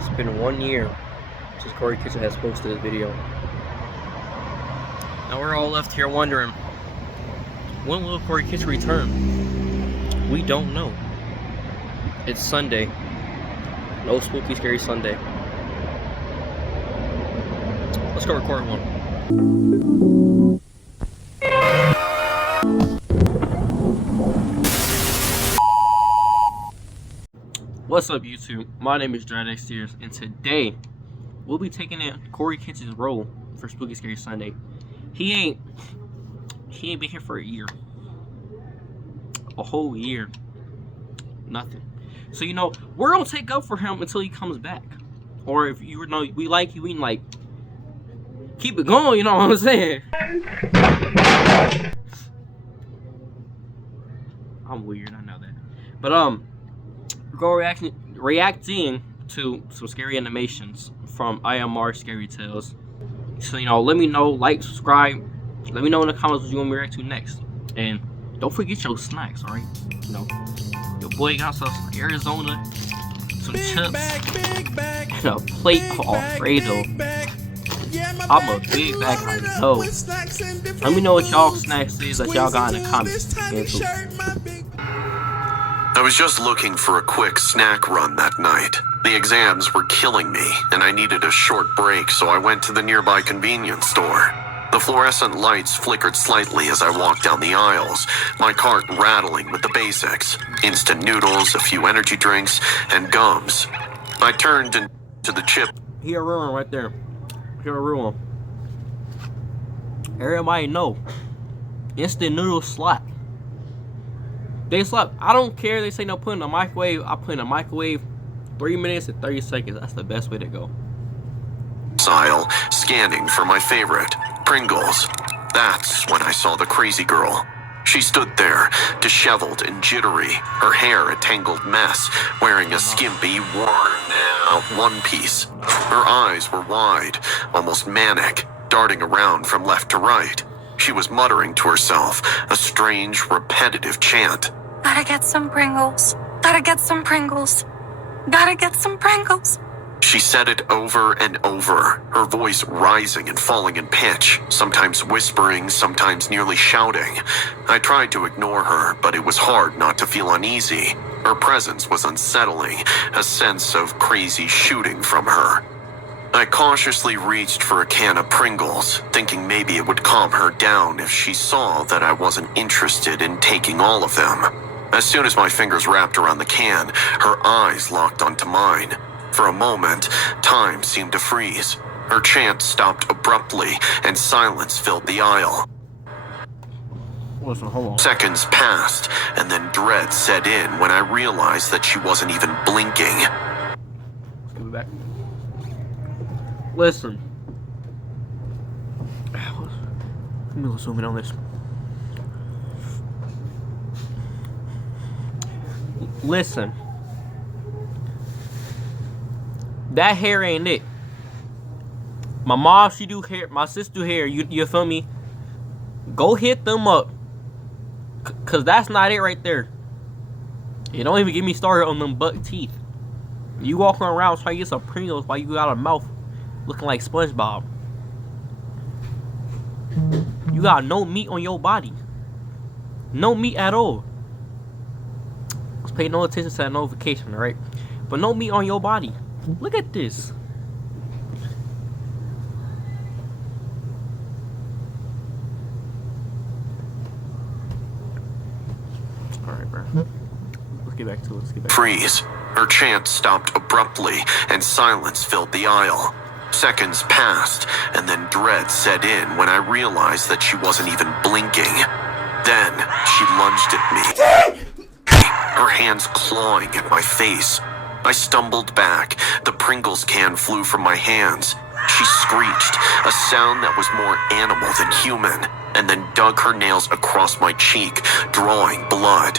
It's been 1 year since Corey Kitchen has posted this video. Now we're all left here wondering, when will Corey Kitchen return? We don't know. It's Sunday. No spooky, scary Sunday. Let's go record one. What's up, YouTube? My name is DreadXTears, and today we'll be taking in Corey Kitchen's role for Spooky Scary Sunday. He ain't been here for a year. A whole year. Nothing. So, you know, we're gonna take up for him until he comes back. Or if you know we like you, we can like keep it going, you know what I'm saying? I'm weird, I know that. But we're going reacting to some scary animations from IMRScaryTales. So, you know, let me know, like, subscribe. Let me know in the comments what you want me to react to next. And don't forget your snacks, alright? You know, your boy got some Arizona, some chips, and a plate of Alfredo. I'm a big bag, I know. Let me know what y'all snacks is that y'all got in the comments. I was just looking for a quick snack run that night. The exams were killing me, and I needed a short break, so I went to the nearby convenience store. The fluorescent lights flickered slightly as I walked down the aisles, my cart rattling with the basics: instant noodles, a few energy drinks, and gums. I turned into the chip. Here, ruin right there. Here, ruin. Everybody know, instant noodles slap. They slap. I don't care. They say no, put in the microwave. I put in the microwave 3 minutes and 30 seconds. That's the best way to go. Aisle, scanning for my favorite, Pringles. That's when I saw the crazy girl. She stood there, disheveled and jittery, her hair a tangled mess, wearing a skimpy, worn-out one piece. Her eyes were wide, almost manic, darting around from left to right. She was muttering to herself, a strange, repetitive chant. Gotta get some Pringles. Gotta get some Pringles. Gotta get some Pringles. She said it over and over, her voice rising and falling in pitch, sometimes whispering, sometimes nearly shouting. I tried to ignore her, but it was hard not to feel uneasy. Her presence was unsettling, a sense of crazy shooting from her. I cautiously reached for a can of Pringles, thinking maybe it would calm her down if she saw that I wasn't interested in taking all of them. As soon as my fingers wrapped around the can, her eyes locked onto mine. For a moment, time seemed to freeze. Her chant stopped abruptly, and silence filled the aisle. Listen, hold on. Seconds passed, and then dread set in when I realized that she wasn't even blinking. Let's give it back. Listen. Let me zoom in on this. Listen. That hair ain't it. My mom, she do hair. My sister do hair. You feel me? Go hit them up. Cause that's not it right there. You don't even get me started on them buck teeth. You walking around trying to get some Pringles while you got a mouth looking like SpongeBob. You got no meat on your body. No meat at all. Let's pay no attention to that notification, alright? But no meat on your body. Look at this. Alright, bro. Let's get back to it. Freeze. Her chant stopped abruptly, and silence filled the aisle. Seconds passed, and then dread set in when I realized that she wasn't even blinking. Then, she lunged at me, her hands clawing at my face. I stumbled back. The Pringles can flew from my hands. She screeched, a sound that was more animal than human, and then dug her nails across my cheek, drawing blood.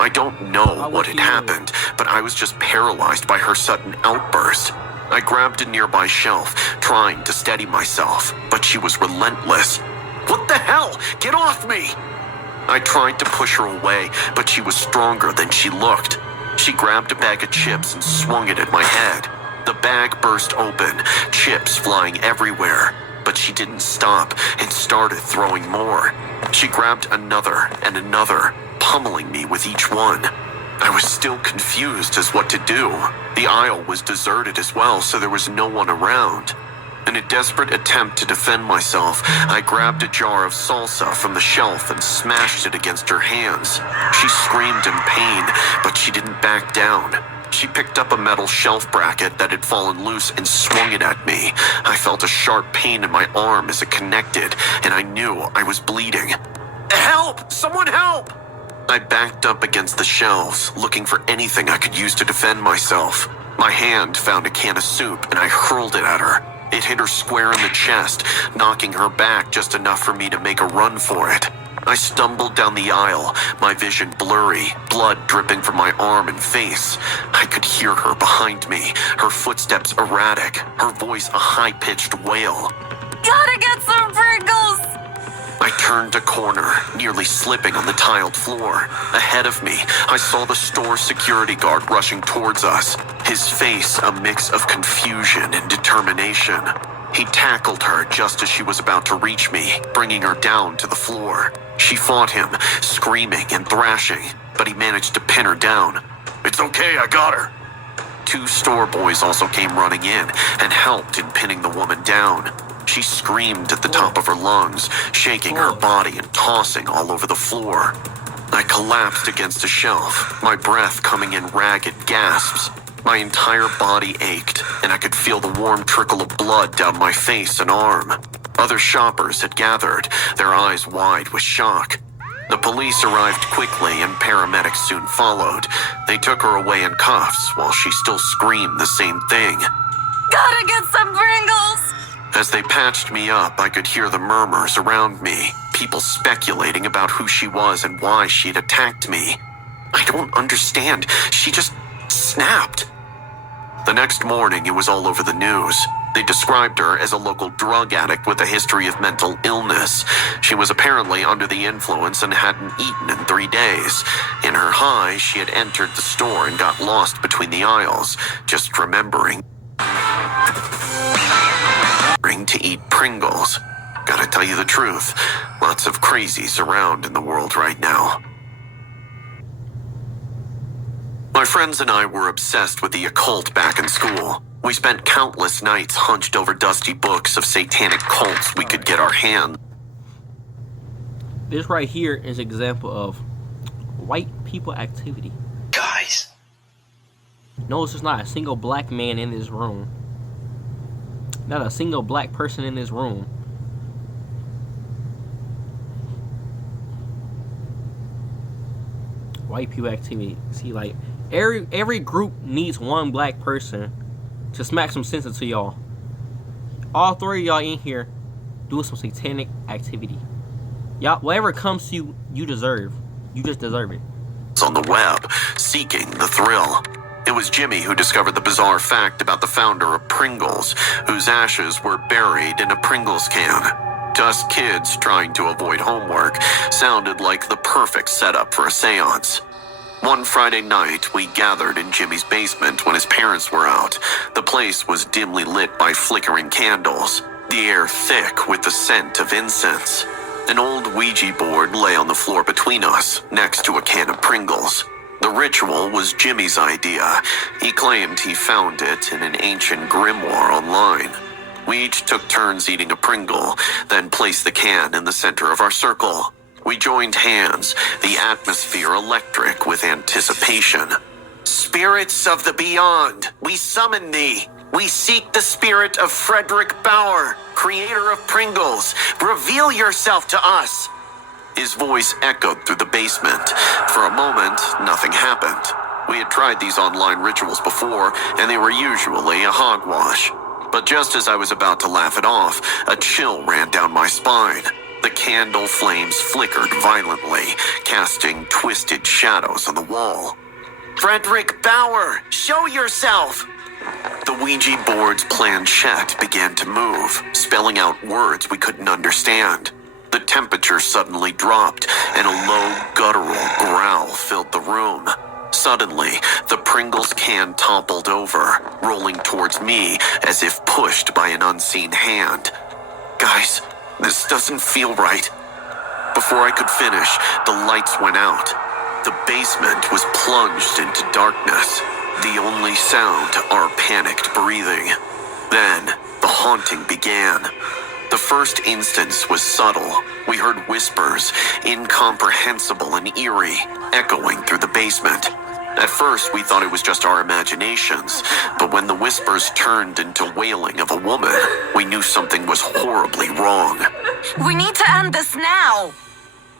I don't know what had happened, but I was just paralyzed by her sudden outburst. I grabbed a nearby shelf, trying to steady myself, but she was relentless. What the hell? Get off me! I tried to push her away, but she was stronger than she looked. She grabbed a bag of chips and swung it at my head. The bag burst open, chips flying everywhere. But she didn't stop and started throwing more. She grabbed another and another, pummeling me with each one. I was still confused as what to do. The aisle was deserted as well, so there was no one around. In a desperate attempt to defend myself, I grabbed a jar of salsa from the shelf and smashed it against her hands. She screamed in pain, but she didn't back down. She picked up a metal shelf bracket that had fallen loose and swung it at me. I felt a sharp pain in my arm as it connected, and I knew I was bleeding. Help! Someone help! I backed up against the shelves, looking for anything I could use to defend myself. My hand found a can of soup, and I hurled it at her. It hit her square in the chest, knocking her back just enough for me to make a run for it. I stumbled down the aisle, my vision blurry, blood dripping from my arm and face. I could hear her behind me, her footsteps erratic, her voice a high-pitched wail. Gotta get some Pringles! I turned a corner, nearly slipping on the tiled floor. Ahead of me, I saw the store security guard rushing towards us, his face a mix of confusion and determination. He tackled her just as she was about to reach me, bringing her down to the floor. She fought him, screaming and thrashing, but he managed to pin her down. It's okay, I got her. Two store boys also came running in and helped in pinning the woman down. She screamed at the top of her lungs, shaking her body and tossing all over the floor. I collapsed against a shelf, my breath coming in ragged gasps. My entire body ached, and I could feel the warm trickle of blood down my face and arm. Other shoppers had gathered, their eyes wide with shock. The police arrived quickly, and paramedics soon followed. They took her away in cuffs while she still screamed the same thing. Gotta get some Pringles! As they patched me up, I could hear the murmurs around me, people speculating about who she was and why she'd attacked me. I don't understand. She just snapped. The next morning, it was all over the news. They described her as a local drug addict with a history of mental illness. She was apparently under the influence and hadn't eaten in 3 days. In her high, she had entered the store and got lost between the aisles, just remembering to eat Pringles. Gotta tell you the truth, lots of crazies around in the world right now. My friends and I were obsessed with the occult back in school. We spent countless nights hunched over dusty books of satanic cults we could get our hands. This right here is an example of white people activity. Guys. Notice there's not a single black man in this room. Not a single black person in this room. White people activity. See, like, every group needs one black person to smack some sense into y'all. All three of y'all in here doing some satanic activity. Y'all, whatever comes to you, you deserve. You just deserve it. On the web, seeking the thrill. It was Jimmy who discovered the bizarre fact about the founder of Pringles, whose ashes were buried in a Pringles can. To us kids trying to avoid homework, sounded like the perfect setup for a seance. One Friday night, we gathered in Jimmy's basement when his parents were out. The place was dimly lit by flickering candles, the air thick with the scent of incense. An old Ouija board lay on the floor between us, next to a can of Pringles. The ritual was Jimmy's idea. He claimed he found it in an ancient grimoire online. We each took turns eating a Pringle, then placed the can in the center of our circle. We joined hands, the atmosphere electric with anticipation. Spirits of the beyond, we summon thee. We seek the spirit of Frederick Bauer, creator of Pringles. Reveal yourself to us. His voice echoed through the basement. For a moment, nothing happened. We had tried these online rituals before, and they were usually a hogwash. But just as I was about to laugh it off, a chill ran down my spine. The candle flames flickered violently, casting twisted shadows on the wall. Frederick Bauer, show yourself! The Ouija board's planchette began to move, spelling out words we couldn't understand. The temperature suddenly dropped, and a low, guttural growl filled the room. Suddenly, the Pringles can toppled over, rolling towards me as if pushed by an unseen hand. Guys, this doesn't feel right. Before I could finish, the lights went out. The basement was plunged into darkness. The only sound, our panicked breathing. Then, the haunting began. The first instance was subtle. We heard whispers, incomprehensible and eerie, echoing through the basement. At first, we thought it was just our imaginations, but when the whispers turned into wailing of a woman, we knew something was horribly wrong. We need to end this now!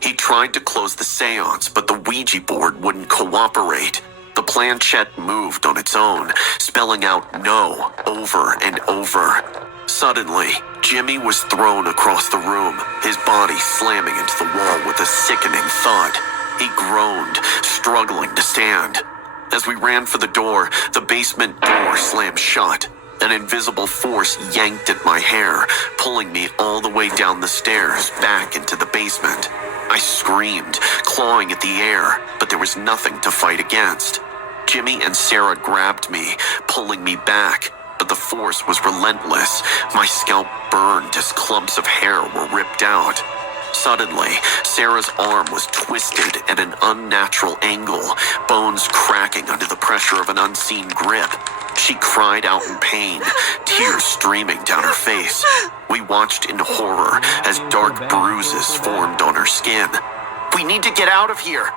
He tried to close the seance, but the Ouija board wouldn't cooperate. The planchette moved on its own, spelling out no over and over. Suddenly, Jimmy was thrown across the room, his body slamming into the wall with a sickening thud. He groaned, struggling to stand. As we ran for the door, the basement door slammed shut. An invisible force yanked at my hair, pulling me all the way down the stairs back into the basement. I screamed, clawing at the air, but there was nothing to fight against. Jimmy and Sarah grabbed me, pulling me back, but the force was relentless. My scalp burned as clumps of hair were ripped out. Suddenly, Sarah's arm was twisted at an unnatural angle, bones cracking under the pressure of an unseen grip. She cried out in pain, tears streaming down her face. We watched in horror as dark bruises formed on her skin. We need to get out of here!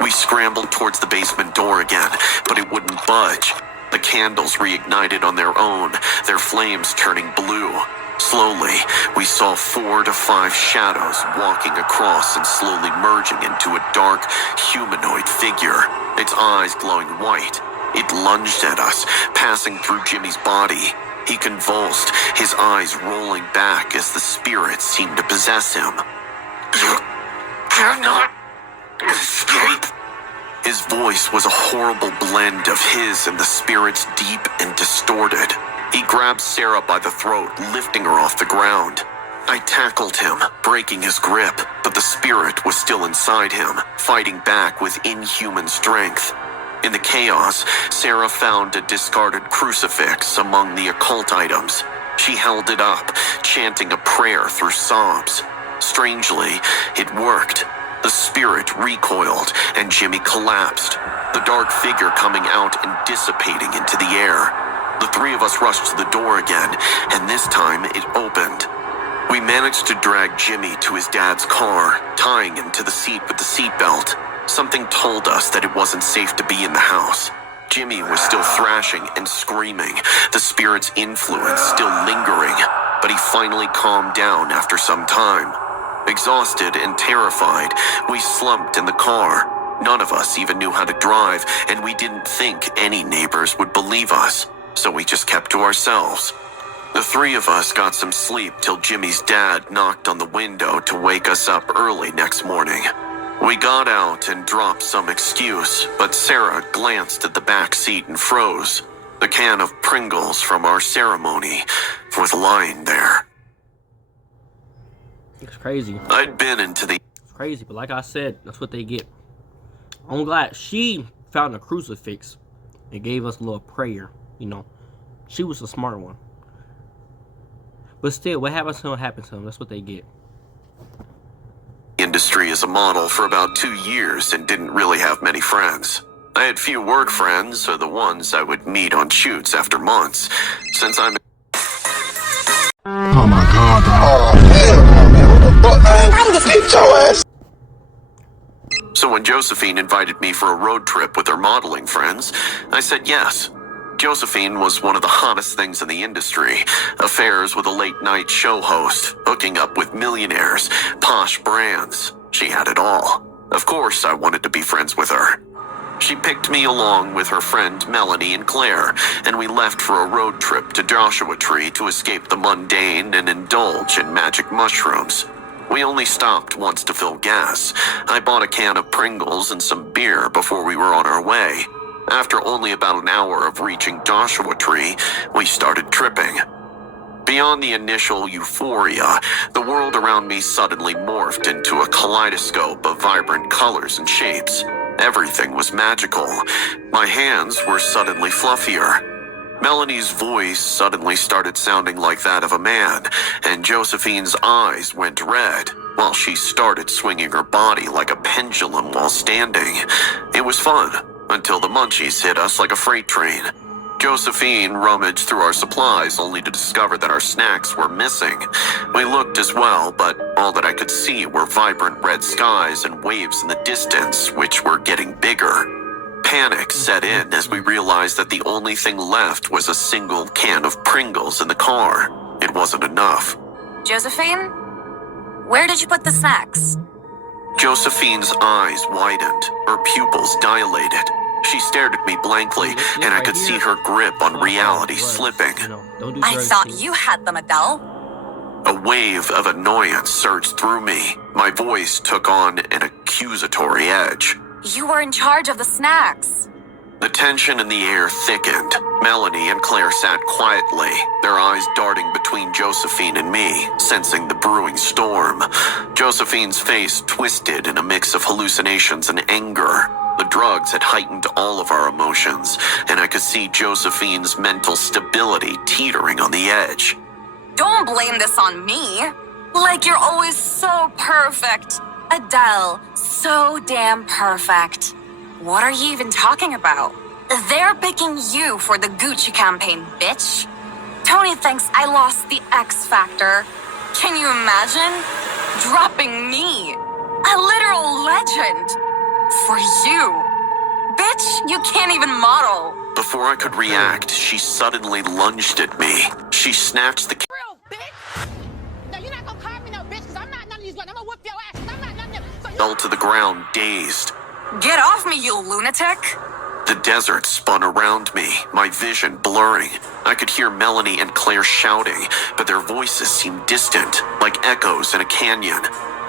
We scrambled towards the basement door again, but it wouldn't budge. The candles reignited on their own, their flames turning blue. Slowly, we saw 4 to 5 shadows walking across and slowly merging into a dark, humanoid figure, its eyes glowing white. It lunged at us, passing through Jimmy's body. He convulsed, his eyes rolling back as the spirit seemed to possess him. You cannot escape. His voice was a horrible blend of his and the spirit's, deep and distorted. He grabbed Sarah by the throat, lifting her off the ground. I tackled him, breaking his grip, but the spirit was still inside him, fighting back with inhuman strength. In the chaos, Sarah found a discarded crucifix among the occult items. She held it up, chanting a prayer through sobs. Strangely, it worked. The spirit recoiled, and Jimmy collapsed, the dark figure coming out and dissipating into the air. The 3 of us rushed to the door again, and this time it opened. We managed to drag Jimmy to his dad's car, tying him to the seat with the seatbelt. Something told us that it wasn't safe to be in the house. Jimmy was still thrashing and screaming, the spirit's influence still lingering, but he finally calmed down after some time. Exhausted and terrified, we slumped in the car. None of us even knew how to drive, and we didn't think any neighbors would believe us, so we just kept to ourselves. The 3 of us got some sleep till Jimmy's dad knocked on the window to wake us up early next morning. We got out and dropped some excuse, but Sarah glanced at the back seat and froze. The can of Pringles from our ceremony was lying there. It's crazy. I'd been into the... It's crazy, but like I said, that's what they get. I'm glad she found a crucifix and gave us a little prayer, you know. She was a smart one. But still, what happens to them happens to them. That's what they get. Industry as a model for about 2 years and didn't really have many friends. I had few work friends, or the ones I would meet on shoots after months. Since I'm... Oh my god, oh hell no, man, what the fuck, man? I would've hit your ass. So when Josephine invited me for a road trip with her modeling friends, I said yes. Josephine was one of the hottest things in the industry. Affairs with a late-night show host, hooking up with millionaires, posh brands. She had it all. Of course I wanted to be friends with her. She picked me along with her friend Melanie and Claire, and we left for a road trip to Joshua Tree to escape the mundane and indulge in magic mushrooms. We only stopped once to fill gas. I bought a can of Pringles and some beer before we were on our way. After only about an hour of reaching Joshua Tree, we started tripping. Beyond the initial euphoria, the world around me suddenly morphed into a kaleidoscope of vibrant colors and shapes. Everything was magical. My hands were suddenly fluffier. Melanie's voice suddenly started sounding like that of a man, and Josephine's eyes went red, while she started swinging her body like a pendulum while standing. It was fun, until the munchies hit us like a freight train. Josephine rummaged through our supplies only to discover that our snacks were missing. We looked as well, but all that I could see were vibrant red skies and waves in the distance, which were getting bigger. Panic set in as we realized that the only thing left was a single can of Pringles in the car. It wasn't enough. Josephine? Where did you put the snacks? Josephine's eyes widened, her pupils dilated. She stared at me blankly, and I could see her grip on reality slipping. I thought you had them, Adele. A wave of annoyance surged through me. My voice took on an accusatory edge. You were in charge of the snacks. The tension in the air thickened. Melanie and Claire sat quietly, their eyes darting between Josephine and me, sensing the brewing storm. Josephine's face twisted in a mix of hallucinations and anger. The drugs had heightened all of our emotions, and I could see Josephine's mental stability teetering on the edge. Don't blame this on me. Like you're always so perfect. Adele, so damn perfect. What are you even talking about? They're picking you for the Gucci campaign, bitch. Tony thinks I lost the X Factor. Can you imagine? Dropping me. A literal legend. For you. Bitch, you can't even model. Before I could react, she suddenly lunged at me. She snatched the Real bitch. No, you're not gonna call me no bitch, because I'm not none of these ones. I'm gonna whoop your ass, 'cause I'm not none of them. So fell to the ground, dazed. Get off me, you lunatic. The desert spun around me, my vision blurring. I could hear Melanie and Claire shouting, but their voices seemed distant, like echoes in a canyon.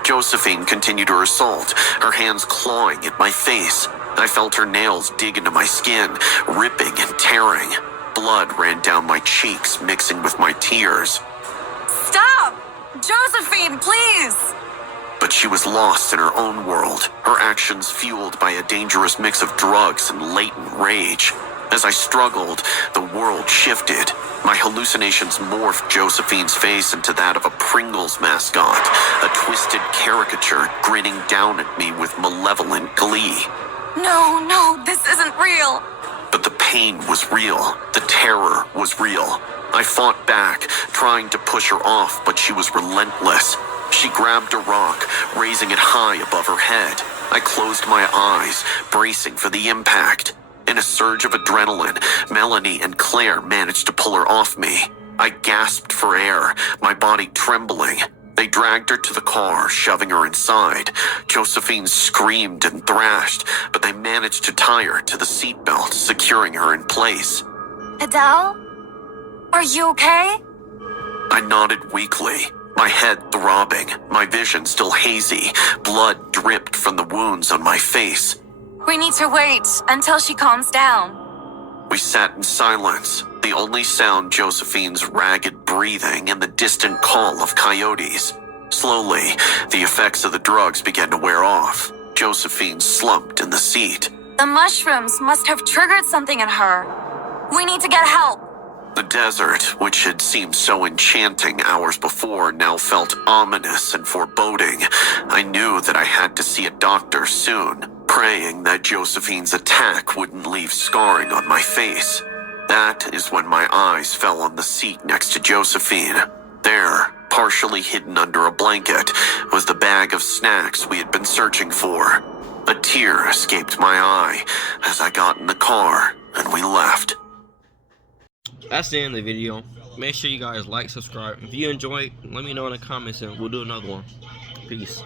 Josephine continued her assault, her hands clawing at my face. I felt her nails dig into my skin, ripping and tearing. Blood ran down my cheeks, mixing with my tears. Stop! Josephine, please! But she was lost in her own world, her actions fueled by a dangerous mix of drugs and latent rage. As I struggled, the world shifted. My hallucinations morphed Josephine's face into that of a Pringles mascot, a twisted caricature grinning down at me with malevolent glee. No, this isn't real. But the pain was real. The terror was real. I fought back, trying to push her off, but she was relentless. She grabbed a rock, raising it high above her head. I closed my eyes, bracing for the impact. In a surge of adrenaline, Melanie and Claire managed to pull her off me. I gasped for air, my body trembling. They dragged her to the car, shoving her inside. Josephine screamed and thrashed, but they managed to tie her to the seatbelt, securing her in place. Adele? Are you okay? I nodded weakly, my head throbbing, my vision still hazy. Blood dripped from the wounds on my face. We need to wait until she calms down. We sat in silence, the only sound Josephine's ragged breathing and the distant call of coyotes. Slowly, the effects of the drugs began to wear off. Josephine slumped in the seat. The mushrooms must have triggered something in her. We need to get help. The desert, which had seemed so enchanting hours before, now felt ominous and foreboding. I knew that I had to see a doctor soon, praying that Josephine's attack wouldn't leave scarring on my face. That is when my eyes fell on the seat next to Josephine. There, partially hidden under a blanket, was the bag of snacks we had been searching for. A tear escaped my eye as I got in the car and we left. That's the end of the video. Make sure you guys like, subscribe. If you enjoyed, let me know in the comments and we'll do another one. Peace.